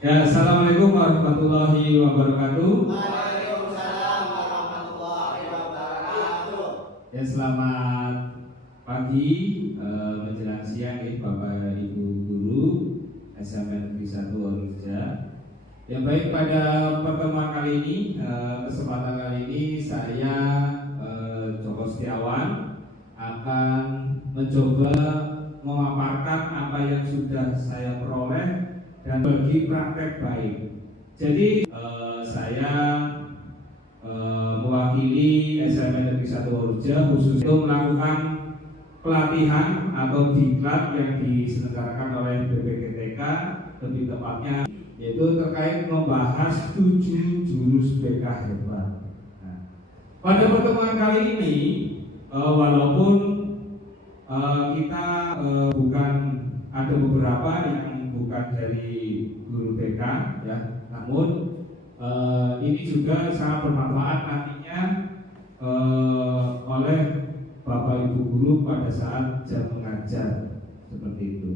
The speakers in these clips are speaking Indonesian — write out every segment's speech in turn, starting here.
Ya, assalamualaikum warahmatullahi wabarakatuh. Waalaikumsalam warahmatullahi wabarakatuh. Ya, selamat pagi menjelang siang ya, Bapak Ibu guru SMA Negeri 1 Orja. Ya baik, pada pertemuan kali ini, kesempatan kali ini saya Joko Setiawan akan mencoba memaparkan apa yang sudah saya peroleh dan bagi praktek baik. Jadi saya mewakili SMA Negeri 1 Orja khusus untuk melakukan pelatihan atau diklat yang diselenggarakan oleh BPKTK, lebih tepatnya yaitu terkait membahas 7 jurus BK hebat. Nah, pada pertemuan kali ini walaupun kita bukan ada beberapa yang bukan dari guru BK ya, namun ini juga sangat bermanfaat nantinya oleh Bapak Ibu guru pada saat jam mengajar seperti itu.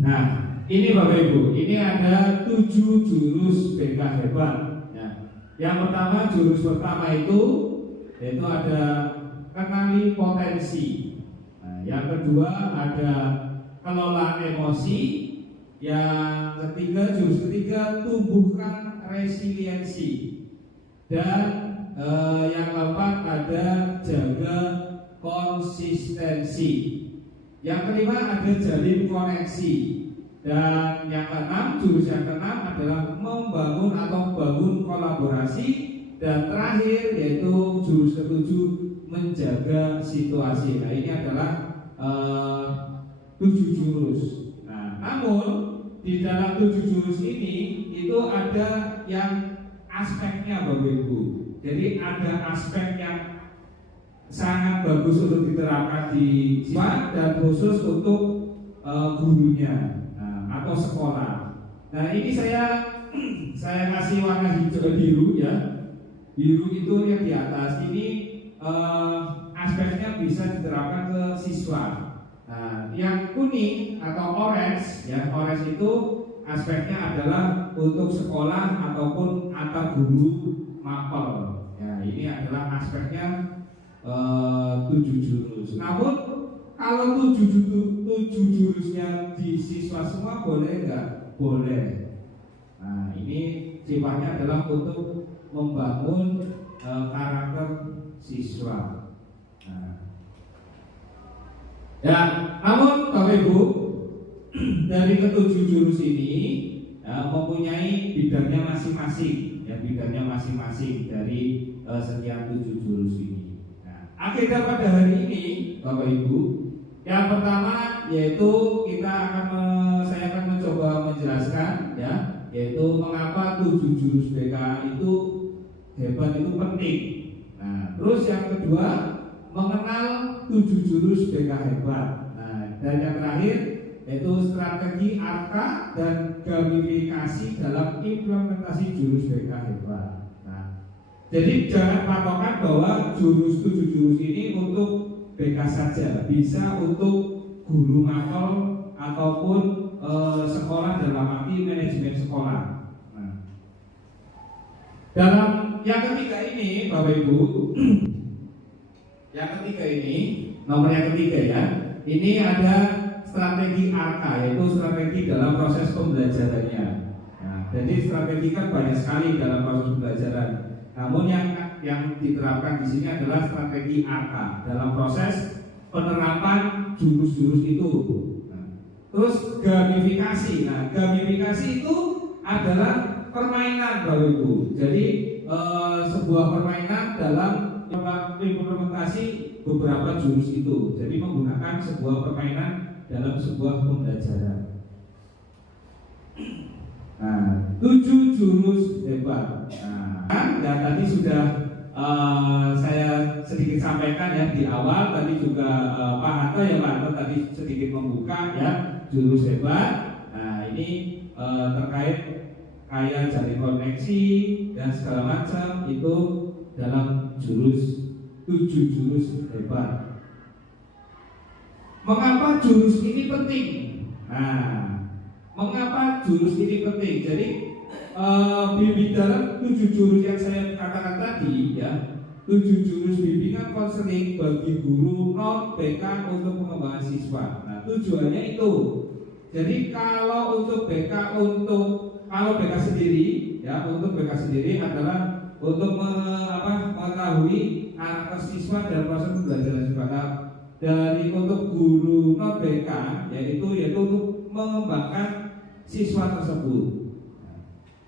Nah, ini Bapak Ibu, ini ada 7 jurus BK hebat ya. Yang pertama, jurus pertama itu yaitu ada kenali potensi. Nah, yang kedua ada kelola emosi. Yang ketiga, jurus ketiga, tumbuhkan resiliensi. Dan yang keempat ada jaga konsistensi. Yang kelima ada jalin koneksi. Dan yang keenam, jurus yang keenam adalah membangun atau bangun kolaborasi. Dan terakhir yaitu jurus ketujuh, menjaga situasi. Nah, ini adalah 7 jurus. Nah, namun di dalam 7 jurus ini itu ada yang aspeknya Bapak Ibu. Jadi ada aspek yang sangat bagus untuk diterapkan di siswa dan khusus untuk gurunya atau sekolah. Nah, ini saya kasih warna hijau biru ya. Biru itu yang di atas ini aspeknya bisa diterapkan ke siswa. Nah, yang kuning atau orange ya, orange itu aspeknya adalah untuk sekolah ataupun antar guru mapel. Ya, ini adalah aspeknya 7 jurus. Namun kalau 7 jurusnya di siswa semua boleh enggak? Boleh. Nah, ini sifatnya adalah untuk membangun karakter siswa. Nah, ya, namun Bapak Ibu, dari ke-7 jurus ini mempunyai bidangnya masing-masing, ya bidangnya masing-masing dari setiap 7 jurus ini. Nah, agenda pada hari ini, Bapak Ibu, yang pertama yaitu saya akan mencoba menjelaskan ya, yaitu mengapa 7 jurus BK itu hebat, itu penting. Nah, terus yang kedua, mengenal 7 jurus BK hebat. Nah, dan yang terakhir yaitu strategi ARKA dan gamifikasi dalam implementasi jurus BK hebat. Nah, jadi jangan patokan bahwa 7 jurus ini untuk BK saja, bisa untuk guru mapel ataupun sekolah dalam arti manajemen sekolah. Nah, dalam yang ketiga ini Bapak Ibu, yang ketiga ini, nomor yang ketiga ya, ini ada strategi ARKA, yaitu strategi dalam proses pembelajarannya. Nah, jadi strategi kan banyak sekali dalam proses pembelajaran. Namun yang diterapkan di sini adalah strategi ARKA dalam proses penerapan jurus-jurus itu. Nah, terus gamifikasi. Nah, gamifikasi itu adalah permainan Bapak Ibu. Jadi sebuah permainan dalam implementasi beberapa jurus itu. Jadi menggunakan sebuah permainan dalam sebuah pembelajaran. Nah, 7 jurus hebat. Nah, dan tadi sudah saya sedikit sampaikan ya di awal. Tadi juga Pak Hatta ya, Pak Hatta tadi sedikit membuka ya jurus hebat. Nah, ini terkait kayak jalin koneksi dan segala macam itu dalam 7 jurus hebat. Mengapa jurus ini penting? Nah, Mengapa jurus ini penting? Jadi bimbing dalam 7 jurus yang saya katakan tadi ya, 7 jurus bimbingan konseling bagi guru non BK untuk pengembangan siswa. Nah, tujuannya itu. Jadi kalau untuk BK kalau BK sendiri ya, untuk BK sendiri adalah untuk mengetahui karakter siswa dan proses pembelajaran siswa. Nah, dari untuk guru non BK yaitu untuk mengembangkan siswa tersebut.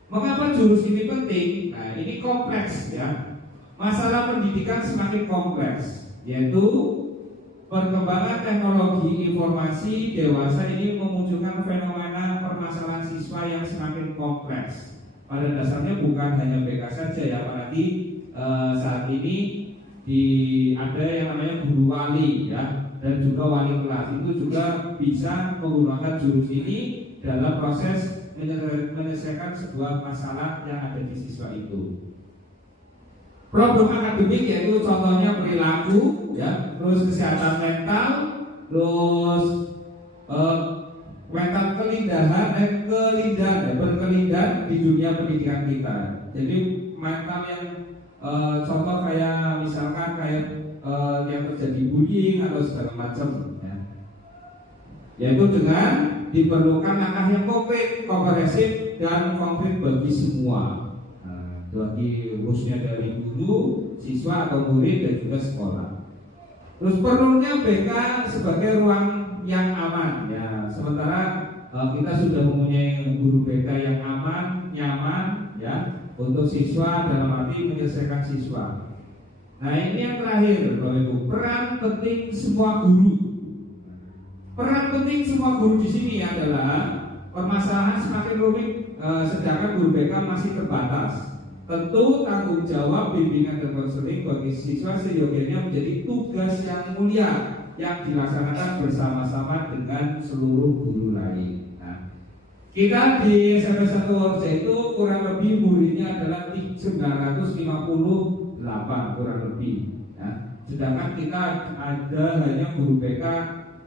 Mengapa jurus ini penting? Nah, ini kompleks ya. Masalah pendidikan semakin kompleks, yaitu perkembangan teknologi informasi dewasa ini memunculkan fenomena permasalahan siswa yang semakin kompleks. Pada dasarnya bukan hanya BK saja ya, apalagi saat ini ada yang namanya guru wali ya, dan juga wali kelas itu juga bisa menggunakan jurus ini dalam proses menyelesaikan sebuah masalah yang ada di siswa itu. Problem akademik yaitu contohnya perilaku ya, terus kesehatan mental, terus mental berkelindahan di dunia pendidikan kita. Jadi mental yang contoh kayak misalkan yang terjadi bullying atau segala macam ya. Yaitu dengan diperlukan langkah yang konkret, komprehensif dan konkret bagi semua. Bagi khususnya dari guru, siswa atau murid dan juga sekolah. Terus perlunya BK sebagai ruang yang aman ya. Sementara kita sudah mempunyai guru BK yang aman, nyaman ya untuk siswa dalam arti menyelesaikan siswa. Nah, ini yang terakhir, Bapak Ibu, peran penting semua guru. Peran penting semua guru di sini adalah permasalahan semakin rumit sedangkan guru BK masih terbatas. Tentu tanggung jawab bimbingan dan konseling bagi siswa seyogianya menjadi tugas yang mulia yang dilaksanakan bersama-sama dengan seluruh guru lain. Nah, kita di SMP 1 Orja itu kurang lebih muridnya adalah 958 kurang lebih. Ya. Sedangkan kita ada hanya guru BK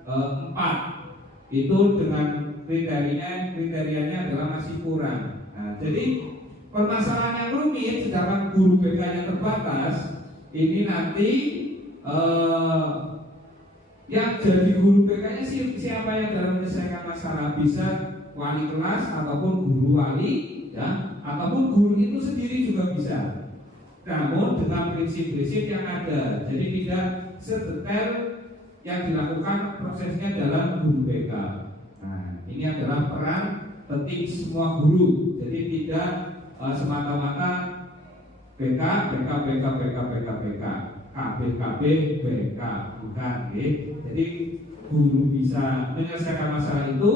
4. Itu dengan kriterianya adalah masih kurang. Nah, jadi permasalahan yang rumit sedangkan guru BK yang terbatas ini nanti yang jadi guru BK-nya siapa yang dalam menyelesaikan masalah, bisa wali kelas ataupun guru wali ya, ataupun guru itu sendiri juga bisa. Namun dengan prinsip-prinsip yang ada, jadi tidak sedetail yang dilakukan prosesnya dalam guru BK. Nah, ini adalah peran penting semua guru. Jadi tidak semata-mata BK, KB, BK, bukan. Jadi guru bisa menyelesaikan masalah itu,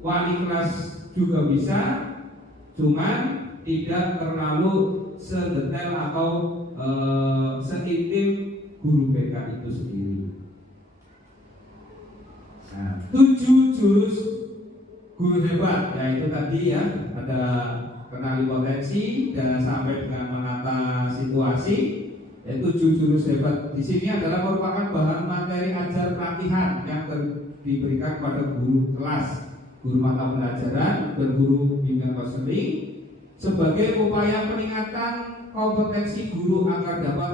wali kelas juga bisa, cuman tidak terlalu sedetail atau seintim guru BK itu sendiri. Nah, 7 jurus guru hebat, yaitu tadi ya, ada kenali potensi dan sampai dengan menata situasi, yaitu 7 jurus hebat. Di sini adalah merupakan bahan materi ajar pelatihan yang diberikan kepada guru kelas, guru mata pelajaran, dan guru bimbingan konseling sebagai upaya peningkatan kompetensi guru agar dapat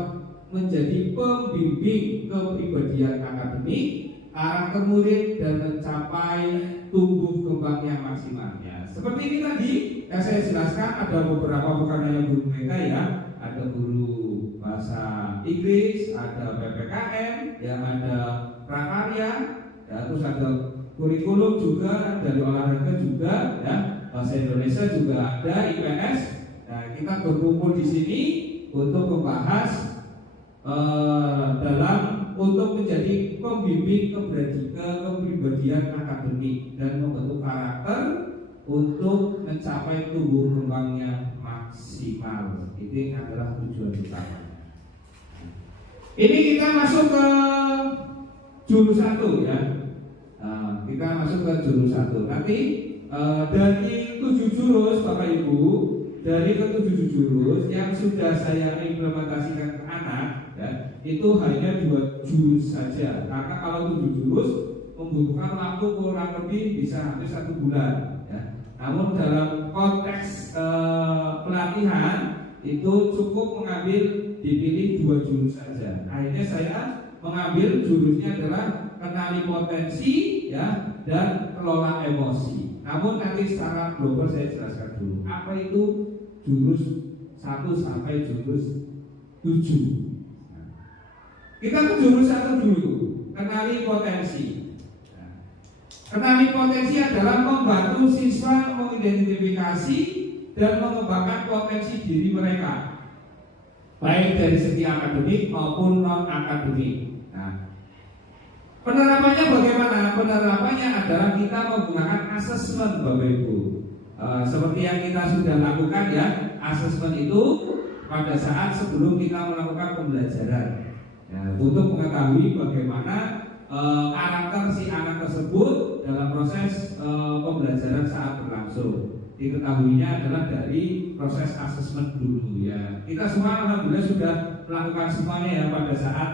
menjadi pembimbing kepribadian akademik, karakter murid dan mencapai tumbuh kembang yang maksimalnya. Seperti ini tadi yang saya jelaskan, ada beberapa, bukan hanya guru BK ya, ada guru bahasa Inggris, ada PPKN, yang ada prakarya, ya, terus ada kurikulum juga, dari olahraga juga, ya, bahasa Indonesia juga ada, IPS. Nah, kita berkumpul di sini untuk membahas untuk menjadi pembimbing kepribadian akademik dan membentuk karakter untuk mencapai tumbuh kembangnya maksimal. Itu adalah tujuan utama. Ini kita masuk ke jurus 1 ya. Kita masuk ke jurus 1. Nanti dari 7 jurus Bapak Ibu, dari ke-7 jurus yang sudah saya implementasikan ke anak ya, itu hanya 2 jurus saja. Karena kalau 7 jurus membutuhkan waktu kurang lebih bisa hampir 1 bulan ya. Namun dalam konteks pelatihan itu cukup mengambil dipilih 2 jurus saja. Akhirnya saya mengambil jurusnya adalah kenali potensi ya dan kelola emosi. Namun nanti secara global saya jelaskan dulu apa itu jurus 1 sampai jurus 7. Kita ke jurus 1 dulu, kenali potensi. Kenali potensi adalah membantu siswa mengidentifikasi dan mengembangkan potensi diri mereka, baik dari segi akademik maupun non akademik. Nah, penerapannya bagaimana? Penerapannya adalah kita menggunakan asesmen, Bapak Ibu. Seperti yang kita sudah lakukan ya, asesmen itu pada saat sebelum kita melakukan pembelajaran. Ya, untuk mengetahui bagaimana karakter si anak tersebut dalam proses pembelajaran saat berlangsung. Diketahuinya adalah dari proses asesmen dulu ya. Kita semua alhamdulillah sudah melakukan semuanya ya pada saat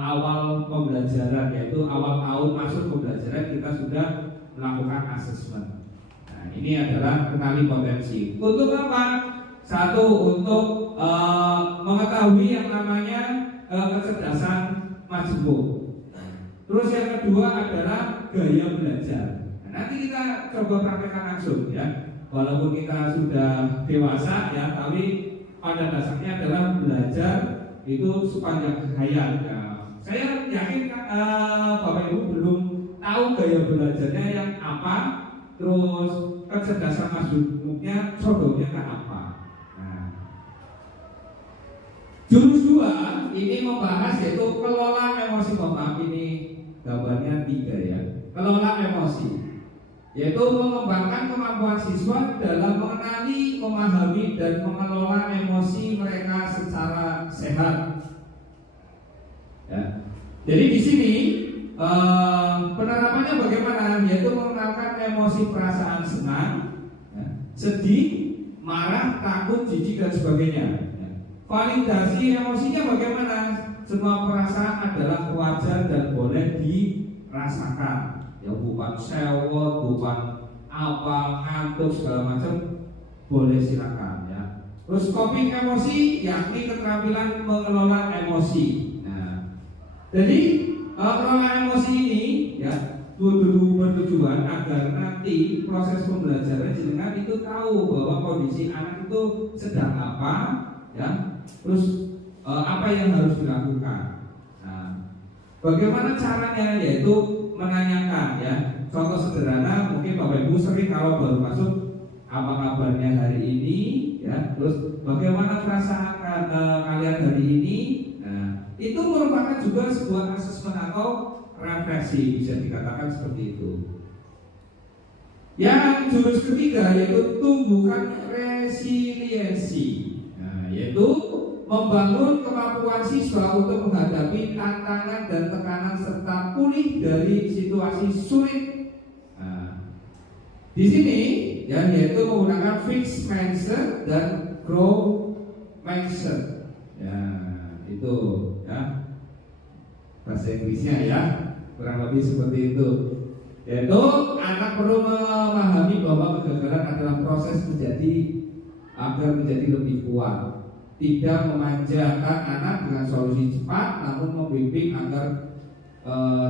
awal pembelajaran, yaitu awal tahun masuk pembelajaran kita sudah melakukan asesmen. Nah, ini adalah kenali potensi. Untuk apa? 1 untuk mengetahui yang namanya kecerdasan majemuk. Terus yang kedua adalah gaya belajar. Nah, nanti kita coba praktekkan langsung ya. Walaupun kita sudah dewasa ya, tapi pada dasarnya adalah belajar itu sepanjang hayat. Ya. Saya yakin Bapak Ibu belum tahu gaya belajarnya yang apa, terus kecerdasan majemuknya contohnya ke apa. Nah, jurus 2 ini membahas yaitu kelola emosi. Maaf, ini gambarnya 3 ya. Kelola emosi, yaitu mengembangkan kemampuan siswa dalam mengenali, memahami, dan mengelola emosi mereka secara sehat. Ya. Jadi di sini penerapannya bagaimana? Yaitu mengenalkan emosi perasaan senang, ya, sedih, marah, takut, jijik dan sebagainya. Ya. Validasi emosinya bagaimana? Semua perasaan adalah wajar dan boleh dirasakan. Ya bukan sewot, bukan apa, ngantuk segala macam, boleh silakan ya. Terus coping emosi yakni keterampilan mengelola emosi. Nah, jadi mengelola emosi ini ya dulu bertujuan agar nanti proses pembelajaran jenengan itu tahu bahwa kondisi anak itu sedang apa ya, terus apa yang harus dilakukan. Nah, bagaimana caranya? Yaitu menanyakan ya. Contoh sederhana, mungkin Bapak Ibu sering kalau baru masuk, apa kabarnya hari ini ya, terus bagaimana perasaan kalian hari ini. Nah, itu merupakan juga sebuah asesmen atau refleksi, bisa dikatakan seperti itu. Yang jurus ketiga yaitu tumbuhkan resiliensi. Nah, yaitu membangun kemampuan siswa untuk menghadapi tantangan dan tekanan serta pulih dari situasi sulit. Nah, di sini ya, yaitu menggunakan fixed mindset dan growth mindset. Ya, itu ya bahasa Inggrisnya ya, kurang lebih seperti itu. Yaitu anak perlu memahami bahwa kegagalan adalah proses agar menjadi lebih kuat. Tidak memanjakan anak dengan solusi cepat, namun membimbing agar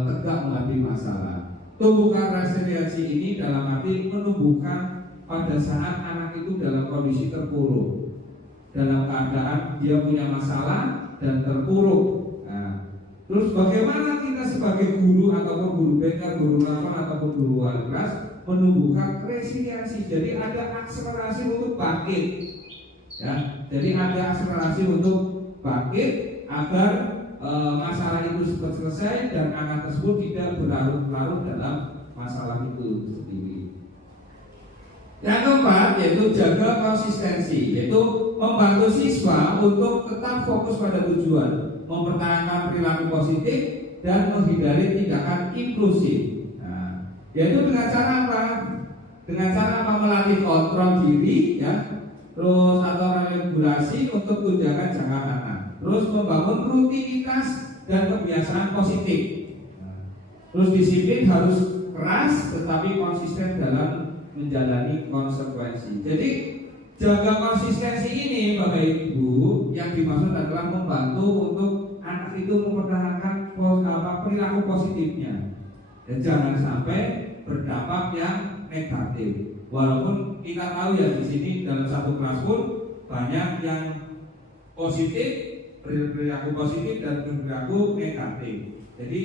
tegak menghadapi masalah. Tumbuhkan resiliensi ini dalam arti menumbuhkan pada saat anak itu dalam kondisi terpuruk, dalam keadaan dia punya masalah dan terpuruk. Nah, terus bagaimana kita sebagai guru ataupun guru BK, guru lapangan ataupun guru wali kelas menumbuhkan resiliensi. Jadi ada akselerasi untuk bangkit. Ya, jadi ada akselerasi untuk bangkit agar masalah itu cepat selesai dan anak tersebut tidak berlarut-larut dalam masalah itu sendiri. Yang keempat yaitu jaga konsistensi, yaitu membantu siswa untuk tetap fokus pada tujuan, mempertahankan perilaku positif dan menghindari tindakan impulsif. Nah, yaitu dengan cara apa? Dengan cara melatih kontrol diri, ya. Terus atau regulasi untuk tunjangan jangka menengah. Terus membangun rutinitas dan kebiasaan positif. Terus disiplin harus keras tetapi konsisten dalam menjalani konsekuensi. Jadi jaga konsistensi ini Bapak Ibu yang dimaksud adalah membantu untuk anak itu mempertahankan perilaku positifnya. Dan jangan sampai berdampak yang negatif. Walaupun kita tahu ya di sini dalam satu kelas pun banyak yang positif, perilaku positif dan perilaku negatif. Jadi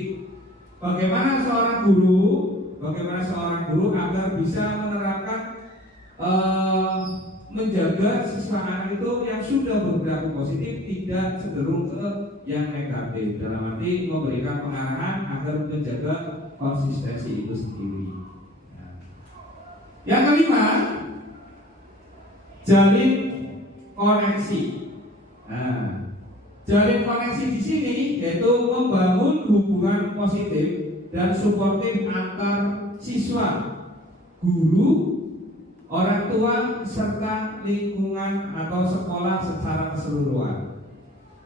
bagaimana seorang guru agar bisa menerapkan menjaga siswa anak itu yang sudah berperilaku positif tidak cenderung ke yang negatif, dalam arti memberikan pengarahan agar menjaga konsistensi itu sendiri. Nah, yang kelima, jalin koneksi. Nah, jalin koneksi di sini yaitu membangun hubungan positif dan suportif antar siswa, guru, orang tua, serta lingkungan atau sekolah secara keseluruhan.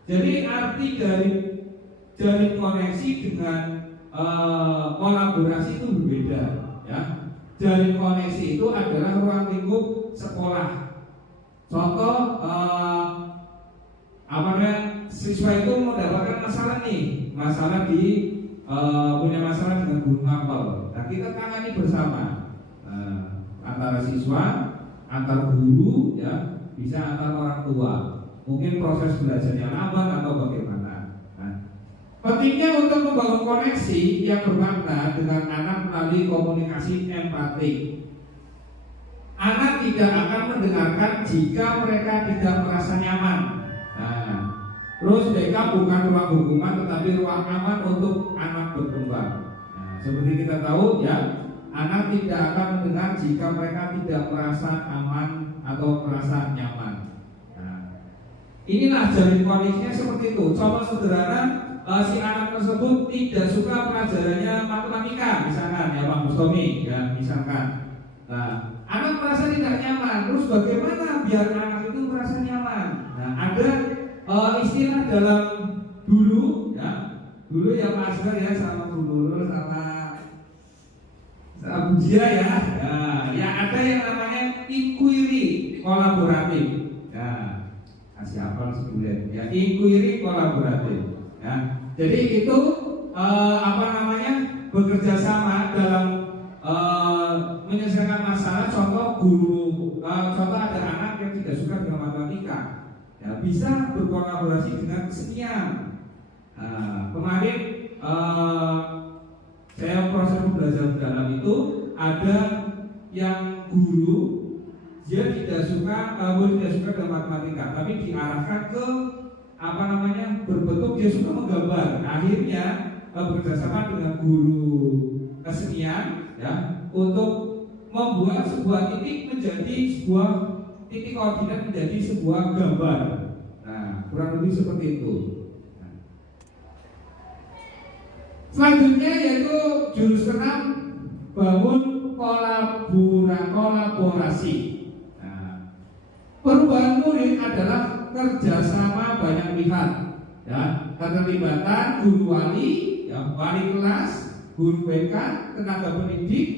Jadi arti dari jalin koneksi dengan kolaborasi itu berbeda, ya. Jalin koneksi itu adalah ruang lingkup sekolah. Contoh, siswa itu mendapatkan masalah punya masalah dengan guru ngapel. Nah, kita tangani bersama. Antara siswa, antar guru, ya, bisa antar orang tua. Mungkin proses belajarnya lambat atau bagaimana. Nah, pentingnya untuk membangun koneksi yang bermakna dengan anak melalui komunikasi empatik. Anak tidak akan mendengarkan jika mereka tidak merasa nyaman. Nah, terus BK bukan ruang hukuman tetapi ruang aman untuk anak berkembang. Nah, seperti kita tahu ya, anak tidak akan mendengar jika mereka tidak merasa aman atau merasa nyaman. Nah, inilah jalin koneksinya seperti itu. Contoh sederhana, si anak tersebut tidak suka pelajarannya matematika, misalkan ya Pak Mustomi, ya misalkan. Nah, anak merasa tidak nyaman. Terus bagaimana biar anak itu merasa nyaman? Nah, ada istilah dalam dulu ya Pak Asgar ya sama Bu Nurul sama Budia ya. Nah, ya ada yang namanya inquiry kolaboratif. Ya, kasih apa sebulan? Ya, inquiry kolaboratif. Ya, jadi itu bekerja sama dalam menyelesaikan masalah. Contoh ada anak yang tidak suka dengan matematika, ya bisa berkolaborasi dengan kesenian. Kemarin saya proses pembelajaran dalam itu ada yang guru dia tidak suka dengan matematika, tapi diarahkan ke berbentuk dia suka menggambar. Akhirnya bekerjasama dengan guru kesenian ya untuk membuat sebuah titik menjadi sebuah titik koordinat menjadi sebuah gambar. Nah, kurang lebih seperti itu. Nah, selanjutnya yaitu jurus ke-6, bangun kolaborasi. Nah, perubahan murid adalah kerjasama banyak pihak. Ya, keterlibatan guru wali, ya, wali kelas, guru BK, tenaga pendidik,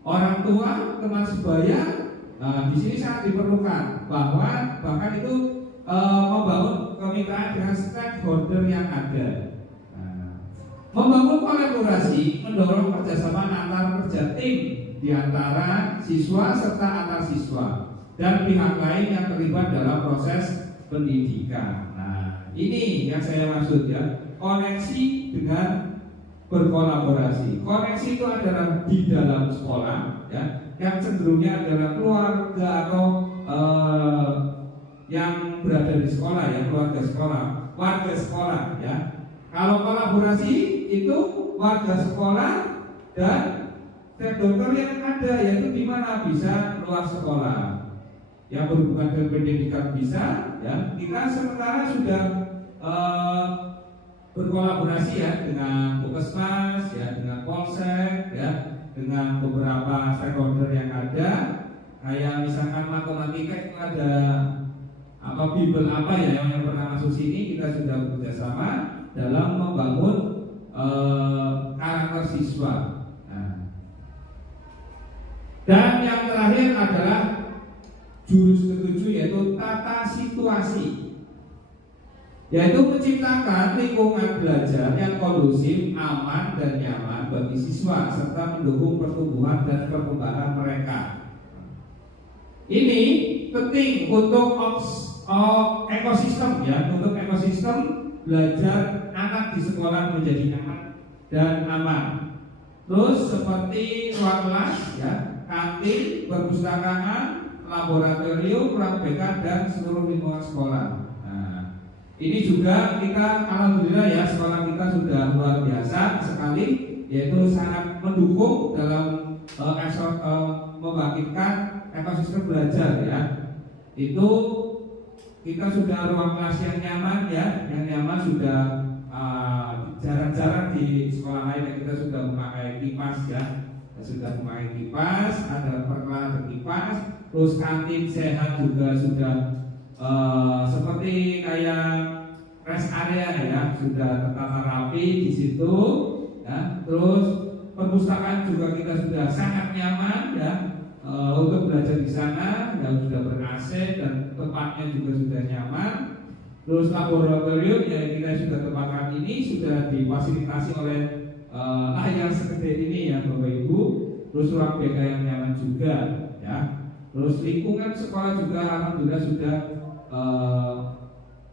orang tua, teman sebaya. Nah, di sini sangat diperlukan bahwa bahkan itu membangun kemitraan dengan stakeholder yang ada. Nah, membangun kolaborasi mendorong kerjasama antar kerja tim di antara siswa serta antar siswa dan pihak lain yang terlibat dalam proses pendidikan. Nah, ini yang saya maksud ya, koneksi dengan berkolaborasi. Koneksi itu adalah di dalam sekolah ya, yang cenderungnya adalah keluarga atau yang berada di sekolah ya, warga sekolah ya. Kalau kolaborasi itu warga sekolah dan stakeholder yang ada, yaitu di mana bisa luar sekolah yang berhubungan dengan pendidikan bisa ya. Kita sementara sudah berkolaborasi ya dengan Puskesmas ya, dengan Polsek ya, dengan beberapa stakeholder yang ada. Kayak misalkan matematika itu ada Bimbel ya yang pernah masuk sini, kita sudah bekerjasama dalam membangun karakter siswa. Nah, Dan yang terakhir adalah jurus ketujuh, yaitu tata situasi, yaitu menciptakan lingkungan belajar yang kondusif, aman dan nyaman bagi siswa serta mendukung pertumbuhan dan perkembangan mereka. Ini penting untuk ekosistem, ya, untuk ekosistem belajar anak di sekolah menjadi nyaman dan aman. Terus seperti ruang kelas, ya, kantin, perpustakaan, laboratorium, ruang BK dan seluruh lingkungan sekolah. Nah, ini juga kita alhamdulillah ya, sekolah kita sudah luar biasa sekali, yaitu sangat mendukung dalam membangkitkan ekosistem belajar, ya. Itu kita sudah ruang kelas yang nyaman, ya, yang nyaman sudah jarang-jarang di sekolah lain yang kita sudah memakai kipas, ya. Sudah memakai kipas, ada peralatan kipas, terus kantin sehat juga sudah seperti kayak rest area, ya, sudah tertata rapi di situ, ya. Terus perpustakaan juga kita sudah sangat nyaman, ya, untuk belajar di sana, ya, sudah ber-AC dan tempatnya juga sudah nyaman. Terus laboratorium yang kita sudah tempatkan ini sudah difasilitasi oleh layar segede ini, ya, Bapak Ibu. Terus ruang BK yang nyaman juga, ya. Terus lingkungan sekolah juga alhamdulillah sudah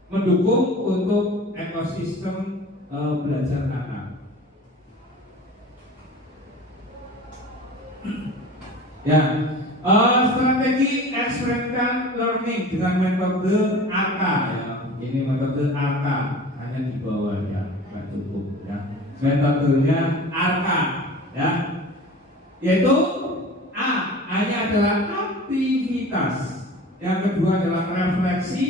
mendukung untuk ekosistem belajar anak. Ya, strategi experiential learning dengan metode ARKA, ya. Ini metode ARKA, hanya di bawah, ya, nggak cukup, ya. Metodenya ARKA, ya, yaitu A, hanya adalah aktivitas. Yang kedua adalah refleksi,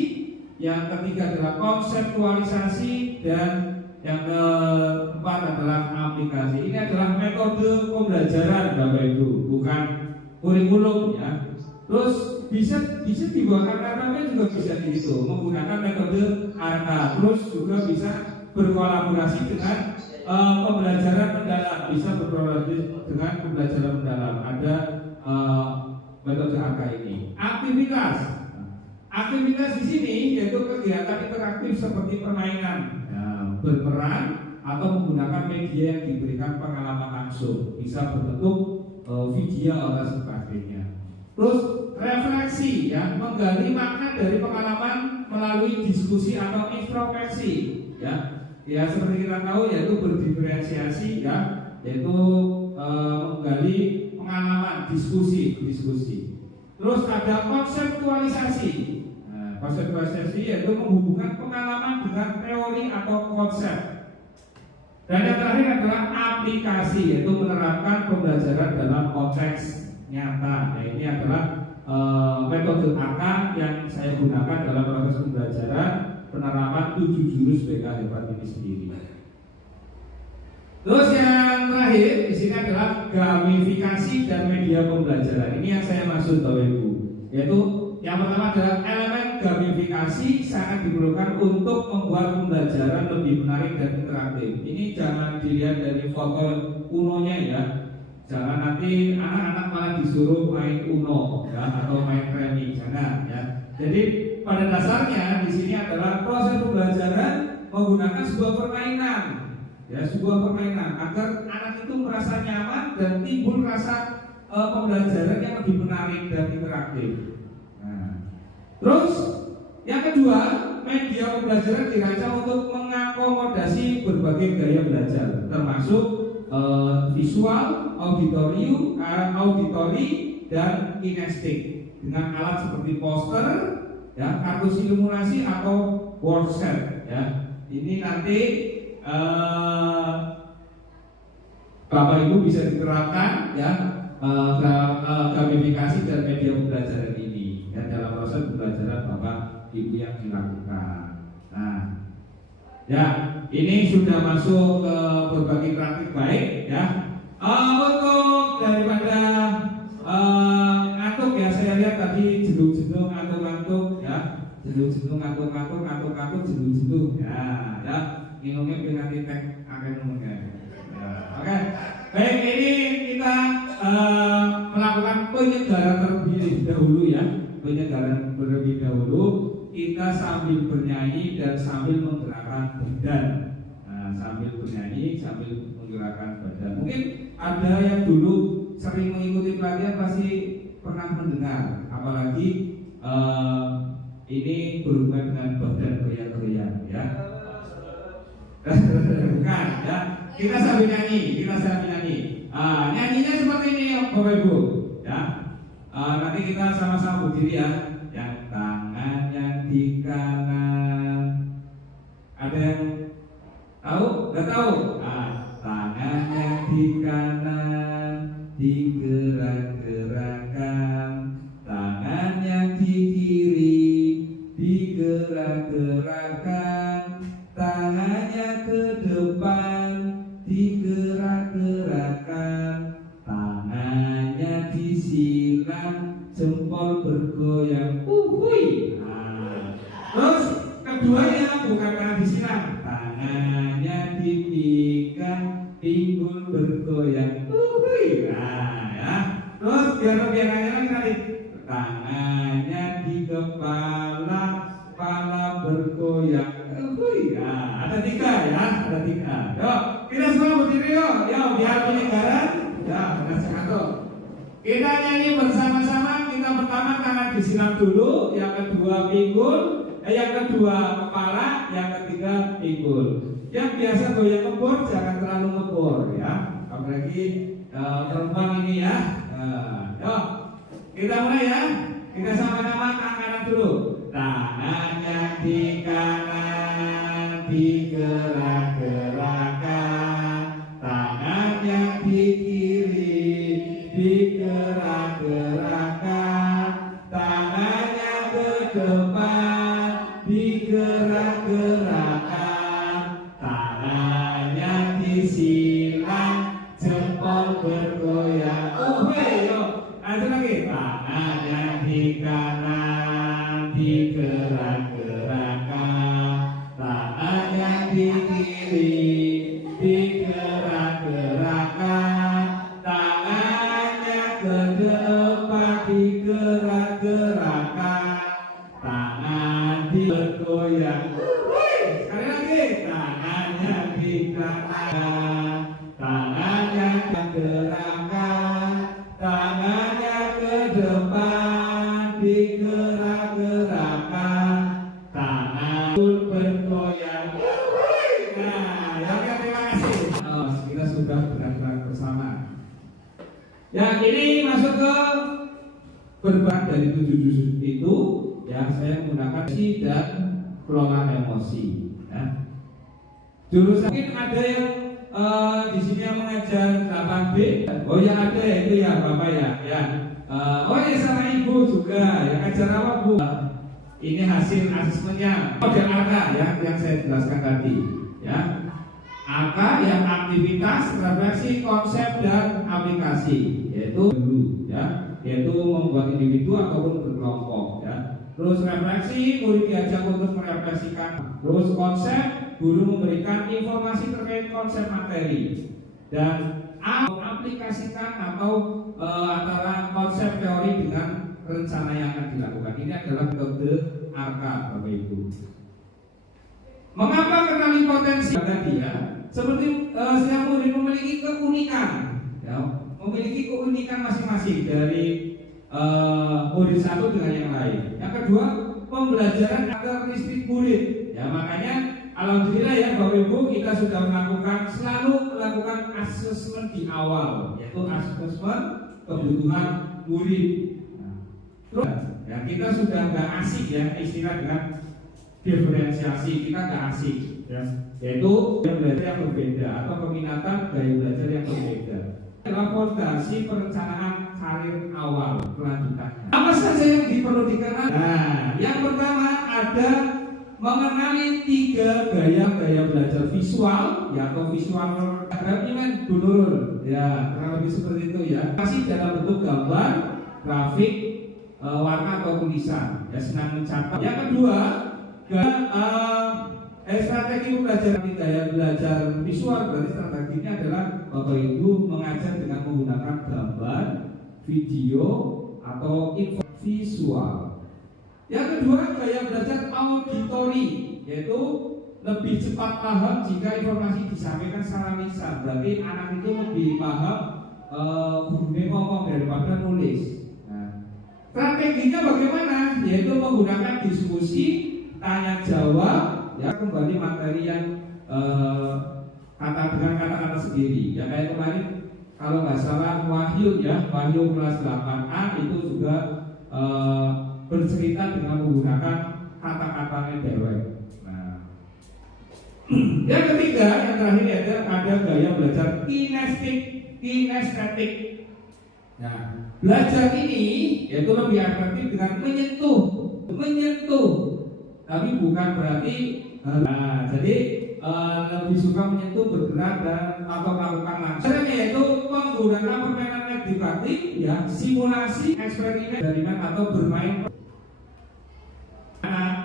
yang ketiga adalah konseptualisasi, dan yang keempat adalah aplikasi. Ini adalah metode pembelajaran, Bapak Ibu, bukan kurikulum, ya. Terus bisa dibuatkan RKP juga bisa gitu, menggunakan metode ARKA. Terus juga bisa berkolaborasi dengan pembelajaran mendalam, bisa berkolaborasi dengan pembelajaran mendalam. Ada metode ARKA ini. Aktivitas di sini yaitu kegiatan interaktif seperti permainan, ya, berperan atau menggunakan media yang diberikan pengalaman langsung, bisa berbentuk video atau sebagainya. Terus refleksi, ya, menggali makna dari pengalaman melalui diskusi atau introspeksi, ya. Ya, seperti kita tahu yaitu berdiferensiasi, ya, yaitu menggali pengalaman, diskusi. Terus ada konseptualisasi. Nah, konseptualisasi yaitu menghubungkan pengalaman dengan teori atau konsep. Dan yang terakhir adalah aplikasi, yaitu menerapkan pembelajaran dalam konteks nyata. Nah, ini adalah metode ARKA yang saya gunakan dalam proses pembelajaran penerapan 7 jurus BK Hebat ini sendiri. Terus yang terakhir di sini adalah gamifikasi dan media pembelajaran. Ini yang saya maksud, Bapak Ibu, yaitu yang pertama adalah elemen gamifikasi sangat diperlukan untuk membuat pembelajaran lebih menarik dan interaktif. Ini jangan dilihat dari foto unonya, ya. Jangan nanti anak-anak malah disuruh main uno, ya, atau main remi, jangan, ya. Jadi pada dasarnya di sini adalah proses pembelajaran menggunakan sebuah permainan, ya, sebuah permainan agar anak itu merasa nyaman dan timbul rasa pembelajaran yang lebih menarik dan interaktif. Nah, terus yang kedua, media pembelajaran dirancang untuk mengakomodasi berbagai gaya belajar, termasuk visual, auditori, dan kinestik dengan alat seperti poster, ya, kartu simulasi atau workshop, ya. Ini nanti Bapak Ibu bisa diterapkan, ya, gamifikasi dan media pembelajaran ini, ya, dalam proses pembelajaran Bapak Ibu yang dilakukan. Nah, ya, ini sudah masuk ke berbagai praktik baik, ya. Untuk daripada ngantuk, ya, saya lihat tadi jedung-jedung ngantuk-ngantuk, ya, jedung-jedung ngantuk-ngantuk, jedung-jedung, ya, minumnya nanti teh akan ngomongnya. Ya, oke. Baik, ini kita melakukan penyegaran terlebih dahulu ya, penyegaran terlebih dahulu. Kita sambil bernyanyi dan sambil menggerakkan badan. Nah, sambil bernyanyi sambil menggerakkan badan. Mungkin ada yang dulu sering mengikuti pelatihan pasti pernah mendengar, apalagi ini berhubungan dengan badan goyang-goyang ya. Bukan ya. Kita sambil nyanyi, nyanyinya seperti ini ya, Bapak Ibu ya. Nanti kita sama-sama berdiri ya. Yang tangan yang di kanan. Ada yang tahu? Nggak tahu? Tangan yang di kanan digerak-gerakkan, tangan yang di kiri digerak-gerakkan, tangannya ke depan digerak-gerakkan, tangannya disilang, jempol bergoyang. Terus keduanya bukan tangan disilang, tangannya dipinggang, pinggul bergoyang. Ya. Terus biar-biarannya lagi tadi, tangannya di kepala, kepala bergoyang. Ada tiga ya, ada tiga. Yuk, kita semua berdiri yuk, biar penyegaran. Ya, benar sekali. Kita nyanyi bersama-sama. Kita pertama tangan disilang dulu, yang kedua pinggul, yang kedua kepala, yang ketiga pinggul. Yang biasa goyang ngebor jangan terlalu ngebor ya, apalagi perempuan ini ya. Yuk, kita mulai ya. Kita sama-sama tangan kanan dulu. Tangan yang di kanan digerak-gerakkan, tangan yang di kiri digerak-gerakkan, tangannya ke depan digerak-gerakkan, tangannya disilang, jempol bergoyang. Lanjut lagi. Tangan yang di kanan digerak-gerakkan, tangan yang di kiri digerak-gerakkan, tangannya ke depan digerak-gerakkan, tangan bergoyang. Sekali lagi. Tangannya di kanan, tangannya digerakkan, tangannya ke depan digerak-gerakkan, tangan bergoyang. Nah, ya, terima kasih. Kita sudah benar-benar bersama. Ya, ini masuk ke berbagai dari 7 juz itu ya, saya menggunakan si dan kelola emosi ya. Jurusan mungkin ada yang di sini yang mengajar 8B. Oh ya, ada itu ya Bapak ya. Oh ya, sama Ibu juga yang ajar apa Bu? Ini hasil asesmennya model AK ya, yang saya jelaskan tadi ya. AK yang aktivitas, refleksi, konsep dan aplikasi, yaitu dulu ya, yaitu membuat individu ataupun berkelompok ya. Terus refleksi, murid diajak untuk merefleksikan. Terus konsep, guru memberikan informasi terkait konsep materi. Dan aplikasikan atau antara konsep teori dengan rencana yang akan dilakukan. Ini adalah metode ARKA, Bapak Ibu. Mengapa kenali potensi tadi ya? Seperti setiap murid memiliki keunikan, ya, memiliki keunikan masing-masing dari murid satu dengan yang lain. Yang kedua, pembelajaran karakteristik murid. Ya, makanya alhamdulillah ya Bapak Ibu, kita sudah selalu melakukan asesmen di awal, yaitu asesmen kebutuhan murid. Terus ya, kita sudah nggak asik ya istilah dengan diferensiasi, kita nggak asik ya, yaitu gaya belajar yang berbeda atau peminatan gaya belajar yang berbeda. Adalah fondasi perencanaan karir awal kelanjutannya. Apa saja yang perlu dikenal? Nah, yang pertama ada mengenali 3 gaya belajar visual ya, atau visual learning Bu Nurul ya, kurang lebih seperti itu ya. Masih dalam bentuk gambar, grafik, warna atau tulisan ya, senang mencatat. Yang kedua, strategi pembelajaran gaya belajar visual, berarti strateginya adalah Bapak Ibu mengajar dengan menggunakan gambar, video atau info visual. Yang kedua, gaya belajar auditory, yaitu lebih cepat paham jika informasi disampaikan secara lisan. Berarti anak itu lebih paham gurunya ngomong daripada nulis. Nah, strateginya bagaimana? Yaitu menggunakan diskusi, tanya jawab, ya kembali materi yang kata dengan kata-kata sendiri. Ya kayak kemarin kalau nggak salah Wahyu kelas 8A itu juga bercerita dengan menggunakan kata-katanya dewek. Nah, yang ketiga, yang terakhir ada gaya belajar kinestetik. Nah, belajar ini yaitu lebih efektif dengan menyentuh, tapi bukan berarti. Nah, jadi lebih suka menyentuh, bergerak dan atau melakukan langsung. Yaitu menggunakan permainan didaktik, ya, simulasi, eksperimen atau bermain.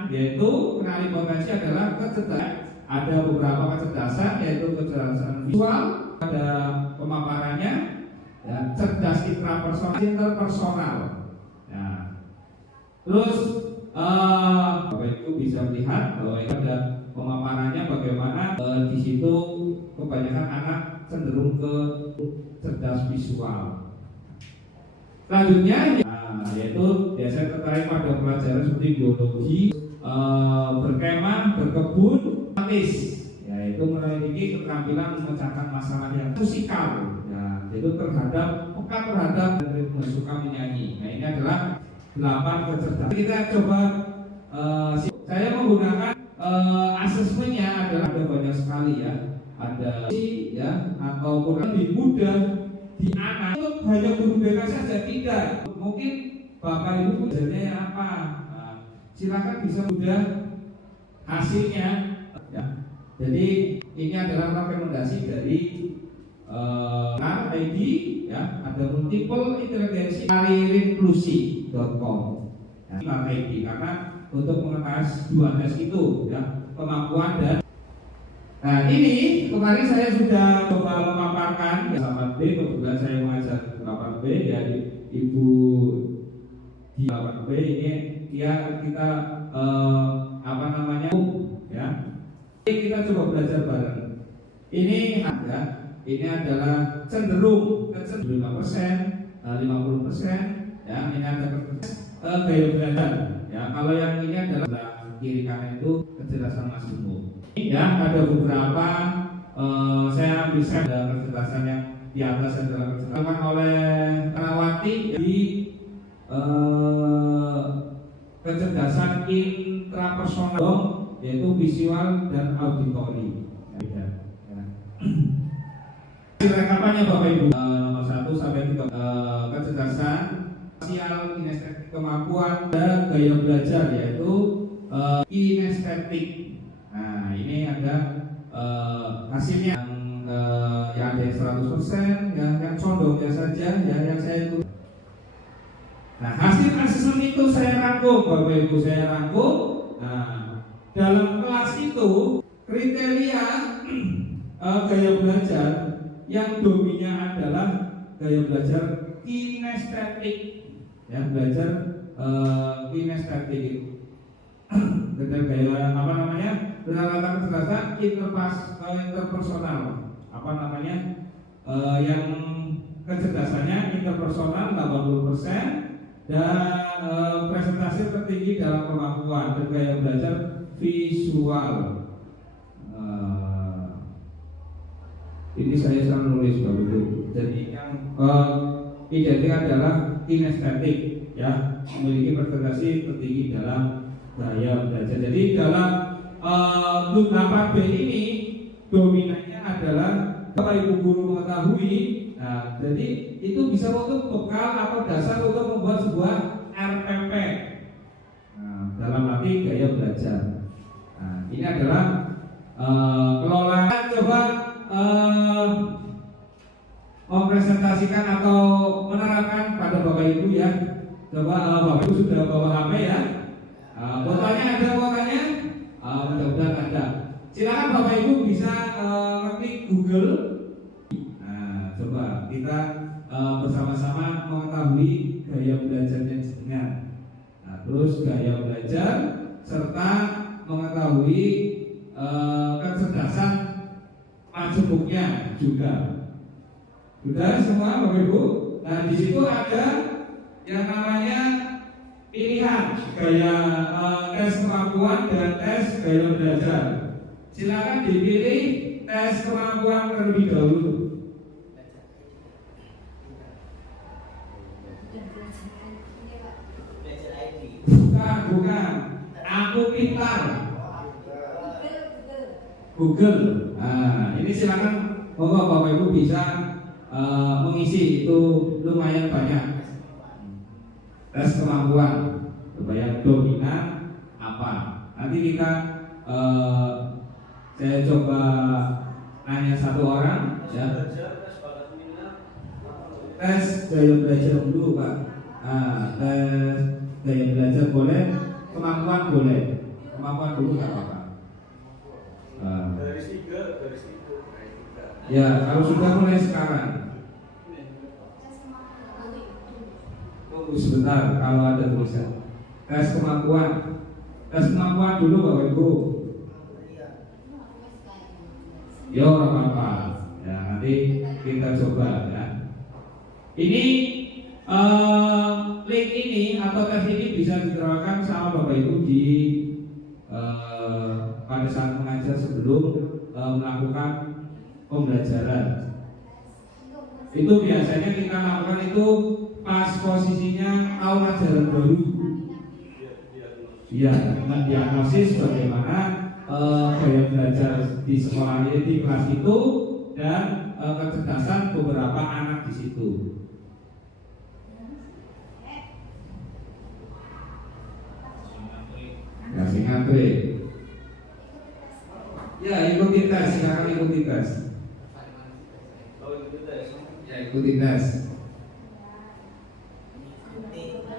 Yaitu kenali potensi adalah kecerdasan. Ada beberapa kecerdasan, yaitu kecerdasan visual, ada pemaparannya, ya, cerdas interpersonal. Nah, terus Bapak Ibu bisa melihat bahwa ada pemaparannya bagaimana di situ kebanyakan anak cenderung ke cerdas visual. Selanjutnya, yaitu biasanya terkait pada pelajaran seperti biologi, berkemah, berkebun, menulis, yaitu memiliki keterampilan memecahkan masalah yang musikal, ya, yaitu peka terhadap ritme, suka menyanyi. Nah, ini adalah 8 kecerdasan. Kita coba, saya menggunakan asesmennya adalah ada banyak sekali, ya, ada ya ataupun lebih mudah di anak. Itu hanya guru BK saja tidak. Mungkin Bapak Ibu belajarnya apa? Nah, silakan bisa mudah hasilnya. Ya. Jadi ini adalah rekomendasi dari ID, ya, ada multiple inteligensi karierinklusi.com. Ya, ID karena untuk mengetes 2 tes itu, ya, kemampuan dan. Nah, ini kemarin saya sudah coba memaparkan ya, 8B, kebetulan saya mengajar 8B, ya, Ibu di 8B ini ya kita apa namanya, ya. Kita coba belajar bareng. Ini ada, ini adalah cenderung 5%, 50%, ya. Ini ada gaya belajar, ya. Kalau yang ini adalah kiri kanan itu kecerdasan Mas Bimo. Ya, ada beberapa saya ambil kecerdasan yang di atas adalah kecerdasan oleh Tarawati di kecerdasan intrapersonal, yaitu visual dan auditory. Ya. Rekapannya Bapak Ibu, nomor 1 sampai 3, kecerdasan sosial, kinestetik, kemampuan dan gaya belajar, yaitu kinestetik. Nah, ini ada hasilnya yang ada 100%, yang condongnya saja, ya, yang saya itu. Nah, hasil asesmen itu saya rangkum, Bapak Ibu, saya rangkum. Nah, dalam kelas itu kriteria gaya belajar yang dominnya adalah gaya belajar kinestetik, ya, belajar kinestetik. Dengan gaya apa namanya? Dengan kecerdasan interpersonal. Apa namanya? Yang kecerdasannya interpersonal 80% dan presentasi tertinggi dalam kemampuan dan gaya belajar visual. Ini saya sedang nulis Bapak Ibu. Jadi yang identik adalah kinestetik, ya, memiliki presentasi tertinggi dalam gaya belajar. Jadi dalam 8B ini dominannya adalah Bapak Ibu guru mengetahui. Nah, jadi itu bisa untuk bekal atau dasar untuk membuat sebuah RPP. Nah, dalam arti gaya belajar. Nah, ini adalah kelolaan. Coba mempresentasikan atau menerapkan pada Bapak Ibu, ya. Coba Bapak Ibu sudah bawa HP, ya. Botolnya ada, botolnya mudah-mudahan ada. Silakan Bapak Ibu bisa klik Google. Nah, coba kita bersama-sama mengetahui gaya belajarnya jenengan. Nah, terus gaya belajar serta mengetahui kecerdasan majemuknya juga. Sudah semua Bapak Ibu? Nah, di situ ada yang namanya pilihan gaya tes kemampuan dan tes gaya belajar. Silakan dipilih tes kemampuan terlebih dahulu. Bukan. Aku pintar. Google. Nah, ini silakan Bapak Ibu bisa mengisi, itu lumayan banyak. Tes kemampuan supaya dominan apa. Nanti kita saya coba nanya satu orang ya. Tes gaya belajar dulu Pak. Tes gaya belajar boleh, kemampuan boleh. Kemampuan dulu nggak apa-apa. Garis 3. Ya, kalau sudah mulai sekarang. Tunggu sebentar, kalau ada tulisan tes kemampuan. Tes kemampuan dulu Bapak Ibu. Yo, apa-apa. Ya, nanti kita coba ya. Ini link ini atau tes ini bisa diterapkan sama Bapak Ibu di pada saat mengajar sebelum melakukan pembelajaran. Itu biasanya kita lakukan itu pas posisinya tahun ajaran baru. Iya, mendiagnosis bagaimana gaya belajar di sekolah ini, di kelas itu, dan kecerdasan beberapa anak di situ. Ya, ngantri. Ya, ikuti tes, silakan ikuti tes. Ya, ikuti tes.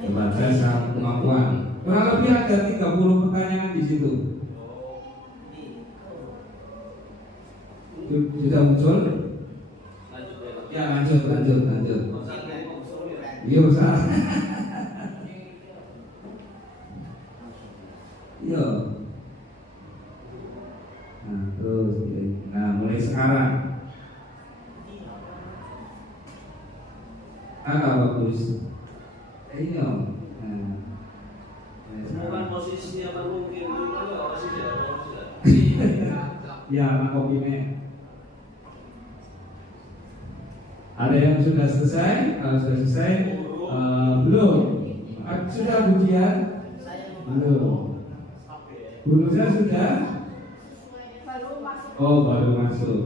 Coba tes kemampuan. Kurang lebih ada 30 pertanyaan di situ. Sudah muncul? Ya, lanjut. Iya, Ustaz. Iya. Nah, terus mulai sekarang. Bagus. Iya. Bukan posisi apa mungkin itu posisi ya, kopinya. Ada yang sudah selesai? Kalau sudah selesai, belum. Sudah ujian? Belum. Bonusnya sudah? Oh, baru masuk.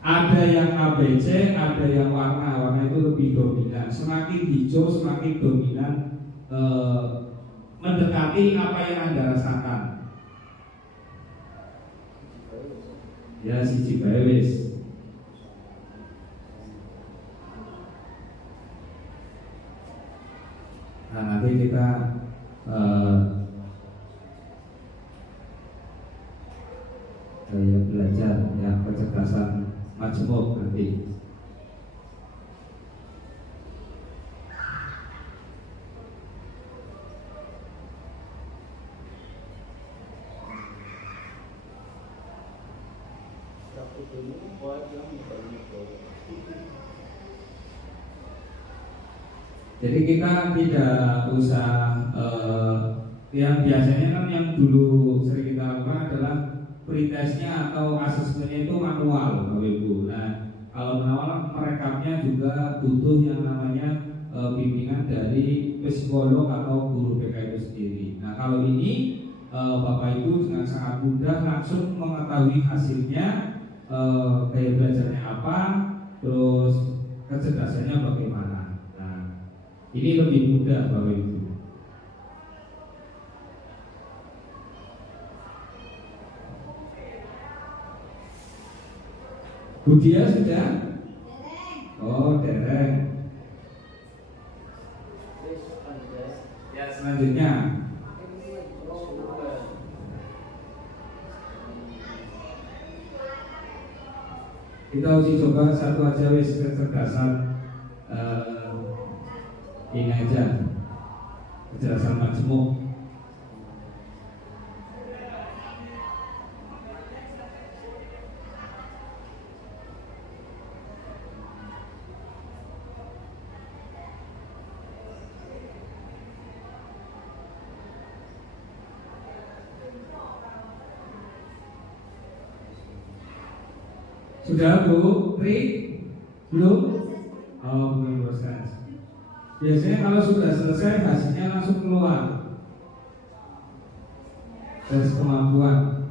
Ada yang ABC, ada yang warna itu lebih dominan. Semakin hijau, semakin dominan, mendekati apa yang Anda rasakan. Ya, siji bae wis. Nah, nanti kita belajar ya kecerdasan majemuk nanti. Jadi kita tidak usah yang biasanya kan yang dulu sering kita lakukan adalah pretestnya atau asesmennya itu manual, Bapak Ibu. Nah, kalau manual merekamnya juga butuh yang namanya bimbingan dari psikolog atau guru BK itu sendiri. Nah, kalau ini Bapak Ibu dengan sangat mudah langsung mengetahui hasilnya, gaya belajarnya apa, terus kecerdasannya bagaimana. Ini lebih mudah Bapak Ibu. Budia sudah? Oh, dereng. Ya, selanjutnya. Kita uji coba satu aja wis kecerdasan ini aja, kecerdasan majemuk. Sudah Bu, Tri? Belum? Oh, belum proses. Biasanya kalau sudah selesai hasilnya langsung keluar. Tes kemampuan.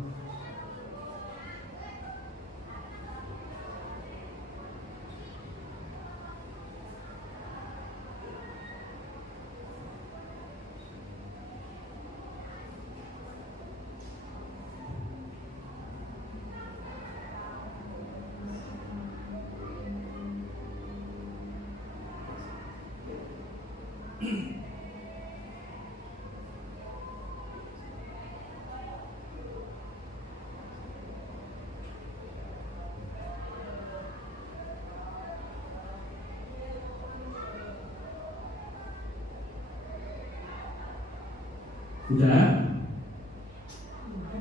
Sudah?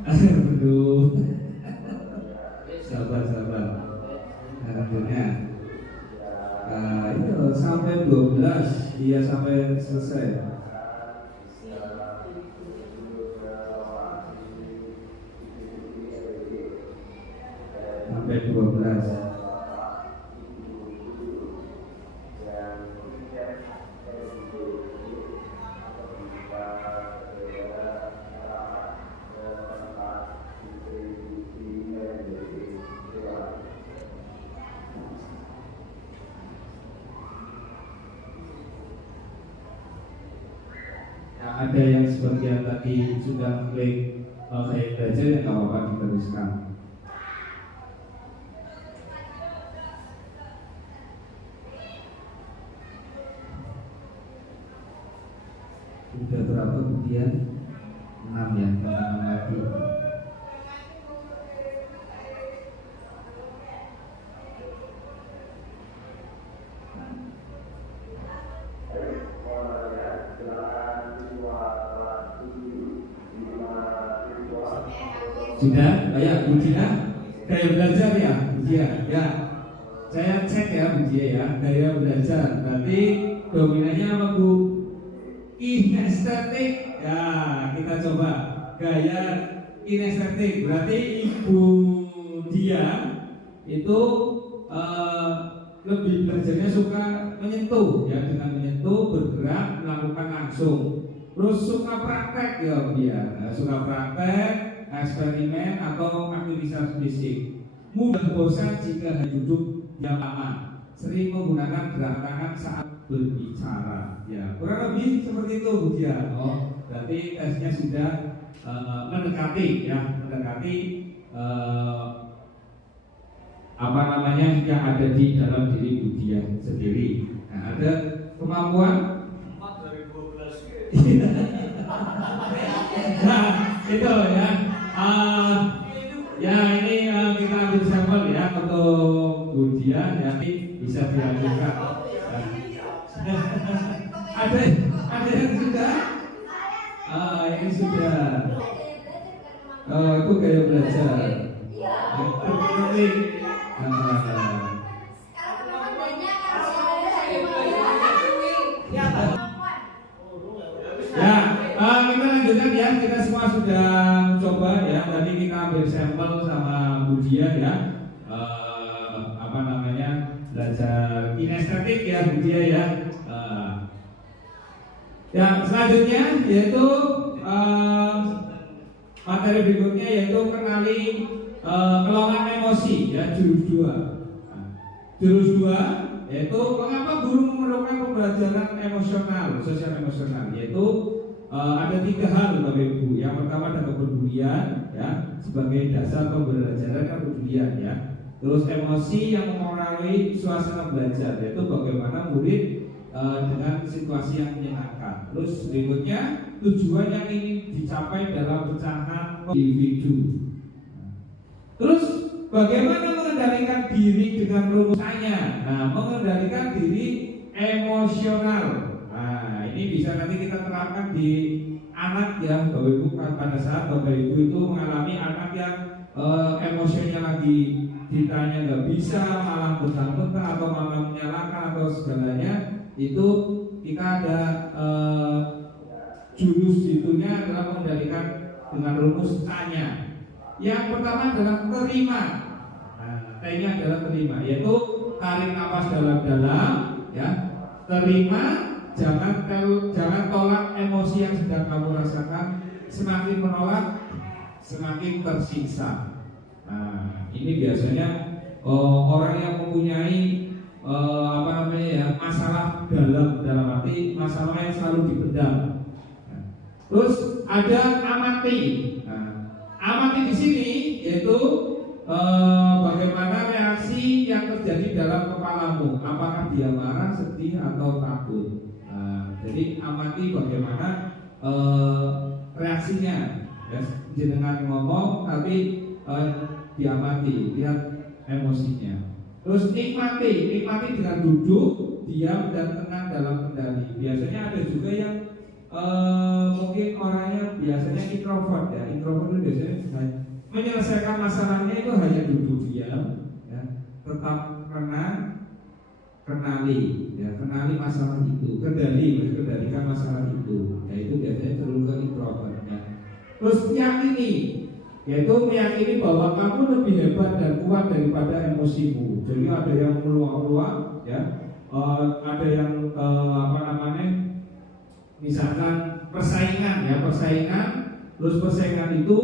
Aduh. Sabar. Alhamdulillah. Itu sampai 12, iya sampai selesai. Sampai 12. Ada yang sebagian tadi sudah klik kayak belajar ya nggak apa-apa diteruskan. Sudah berapa kemudian? 6 ya, 6 lagi. Sudah, ya Bu Dina, gaya belajar ya Bu Dia, ya. Saya cek ya Bu Dia ya, gaya belajar. Berarti dominannya apa Bu? Kinestetik. Ya, kita coba gaya kinestetik. Berarti Ibu Dia itu lebih belajarnya suka menyentuh ya, dengan menyentuh, bergerak, melakukan langsung. Terus suka praktek ya Bu Dia, suka praktek, eksperimen atau aktivitas fisik. Mudah bosan jika hanya duduk yang aman. Sering menggunakan gerak tangan saat berbicara. Ya, kurang lebih seperti itu Bu Dia. Oh, berarti tesnya sudah mendekati ya, mendekati apa namanya yang ada di dalam diri Bu Dia sendiri. Nah, ada kemampuan 4 dari 12. Nah, itu ya. Ya ini kita ambil sampel ya untuk Bu Dia, nanti bisa dilanjutkan. Ada yang sudah? Ini sudah. Itu gaya belajar. Ya, kita lanjutkan ya. Kita semua sudah coba ya. Tadi kita ambil sampel sama Bu Dia ya. Apa namanya, belajar kinestetik ya Bu Dia ya. Ya, selanjutnya yaitu materi berikutnya yaitu kenali kelola emosi ya, jurus 2. Jurus 2 yaitu mengapa guru memerlukan pembelajaran emosional, sosial emosional, yaitu ada 3 hal Bapak Ibu. Yang pertama ada kepedulian ya, sebagai dasar pembelajaran kepedulian ya. Terus emosi yang mempengaruhi suasana belajar, yaitu bagaimana murid dengan situasi yang menyenangkan. Terus berikutnya tujuan yang ingin dicapai dalam pecahan individu. Terus bagaimana mengendalikan diri dengan rumusannya? Nah, mengendalikan diri emosional. Nah, ini bisa nanti kita terapkan di anak ya, Bapak Ibu. Pada saat Bapak Ibu itu mengalami anak yang emosinya lagi ditanya nggak bisa, malah bentak-bentak atau malah menyalahkan atau segalanya, itu kita ada jurus itunya adalah mengendalikan dengan rumus tanya. Yang pertama adalah terima. Nah, T-nya adalah terima, yaitu tarik nafas dalam-dalam, ya. Terima, jangan tolak emosi yang sedang kamu rasakan. Semakin menolak, semakin tersiksa. Nah, ini biasanya orang yang mempunyai masalah dalam arti masalah yang selalu dipendam. Nah, terus ada amati. Nah, amati di sini yaitu bagaimana reaksi yang terjadi dalam kepalamu, apakah dia marah, sedih atau takut. Nah, jadi amati bagaimana reaksinya. Ya, dengan ngomong tapi diamati, lihat emosinya. Terus nikmati dengan duduk, diam dan tenang dalam kendali. Biasanya ada juga yang mungkin orangnya biasanya introvert ya. Introvert itu biasanya menyelesaikan masalahnya itu hanya duduk diam, ya. Tetap kenali masalah itu, kendalikan masalah itu. Ya itu biasanya cenderung ke introvert ya. Terus yakini, yaitu meyakini bahwa kamu lebih hebat dan kuat daripada emosimu. Jadi ada yang meluang-luang, ya, ada yang misalkan persaingan, terus persaingan itu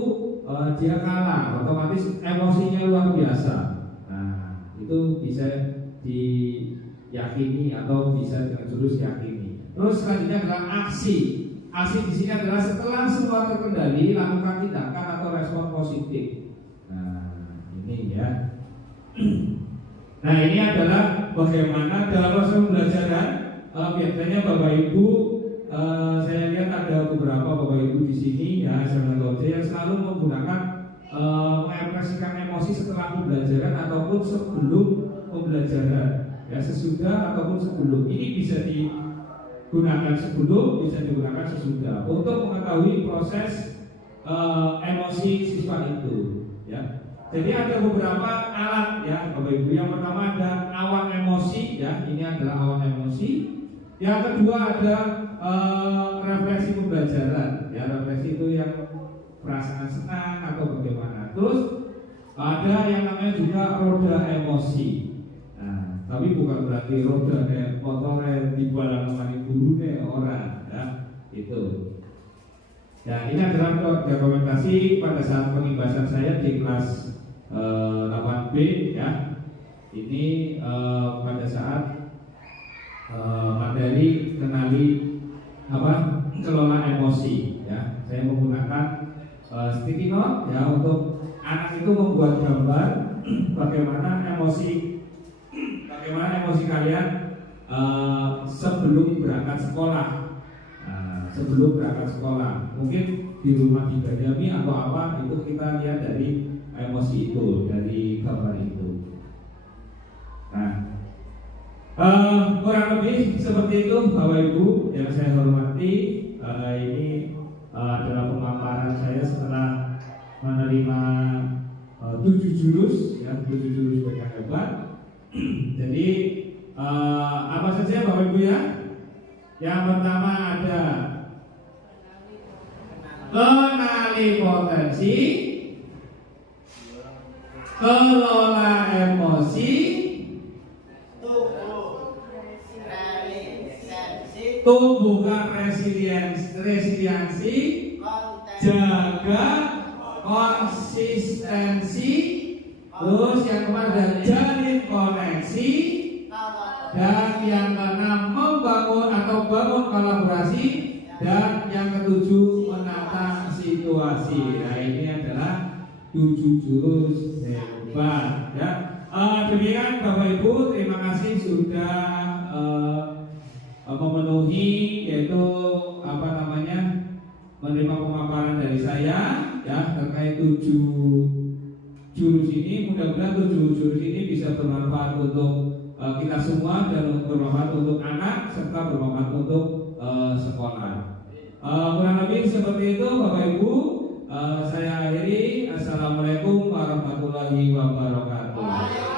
dia kalah, otomatis emosinya luar biasa. Nah, itu bisa diyakini atau bisa dengan jurus yakini. Terus selanjutnya adalah aksi. Aksi di sini adalah setelah semua terkendali, lakukan tindakan atau respon positif. Nah, ini ya. Nah, ini adalah bagaimana dalam proses pembelajaran. Biasanya Bapak Ibu, saya lihat ada beberapa Bapak Ibu di sini ya, yang selalu menggunakan mengekspresikan emosi setelah pembelajaran ataupun sebelum pembelajaran, ya, sesudah ataupun sebelum. Ini bisa digunakan sebelum, bisa digunakan sesudah untuk mengetahui proses emosi siswa itu, ya. Jadi ada beberapa alat ya Bapak Ibu. Yang pertama ada awan emosi ya, ini adalah awan emosi. Yang kedua ada refleksi pembelajaran ya, refleksi itu yang perasaan senang atau bagaimana. Terus ada yang namanya juga roda emosi. Nah, tapi bukan berarti roda kayak motornya di balang mani guru orang ya, itu. Ya, ini adalah dokumentasi pada saat pengibasan saya di kelas 8B ya. Ini pada saat materi kenali kelola emosi ya. Saya menggunakan sticky note ya untuk anak itu membuat gambar bagaimana emosi kalian sebelum berangkat sekolah. Mungkin di rumah didayami atau apa, itu kita lihat dari emosi itu, dari gambar itu. Nah, kurang lebih seperti itu Bapak Ibu yang saya hormati. Ini adalah pemaparan saya setelah menerima 7 jurus ya, 7 jurus yang hebat. Jadi apa saja Bapak Ibu ya? Yang pertama ada kenali potensi, kelola emosi, tumbuhkan resiliensi, jaga konsistensi, terus yang kemarin jalin koneksi, dan yang keenam membangun atau bangun kolaborasi, dan yang ketujuh menata situasi. Nah, ini adalah 7 jurus hebat ya. Demikian Bapak Ibu, terima kasih sudah memenuhi yaitu menerima pemaparan dari saya ya terkait 7 jurus ini. Mudah-mudahan 7 jurus ini bisa bermanfaat untuk kita semua dan bermanfaat untuk anak serta bermanfaat untuk sekolah. Kurang lebih seperti itu Bapak Ibu. Saya akhiri. Assalamualaikum warahmatullahi wabarakatuh.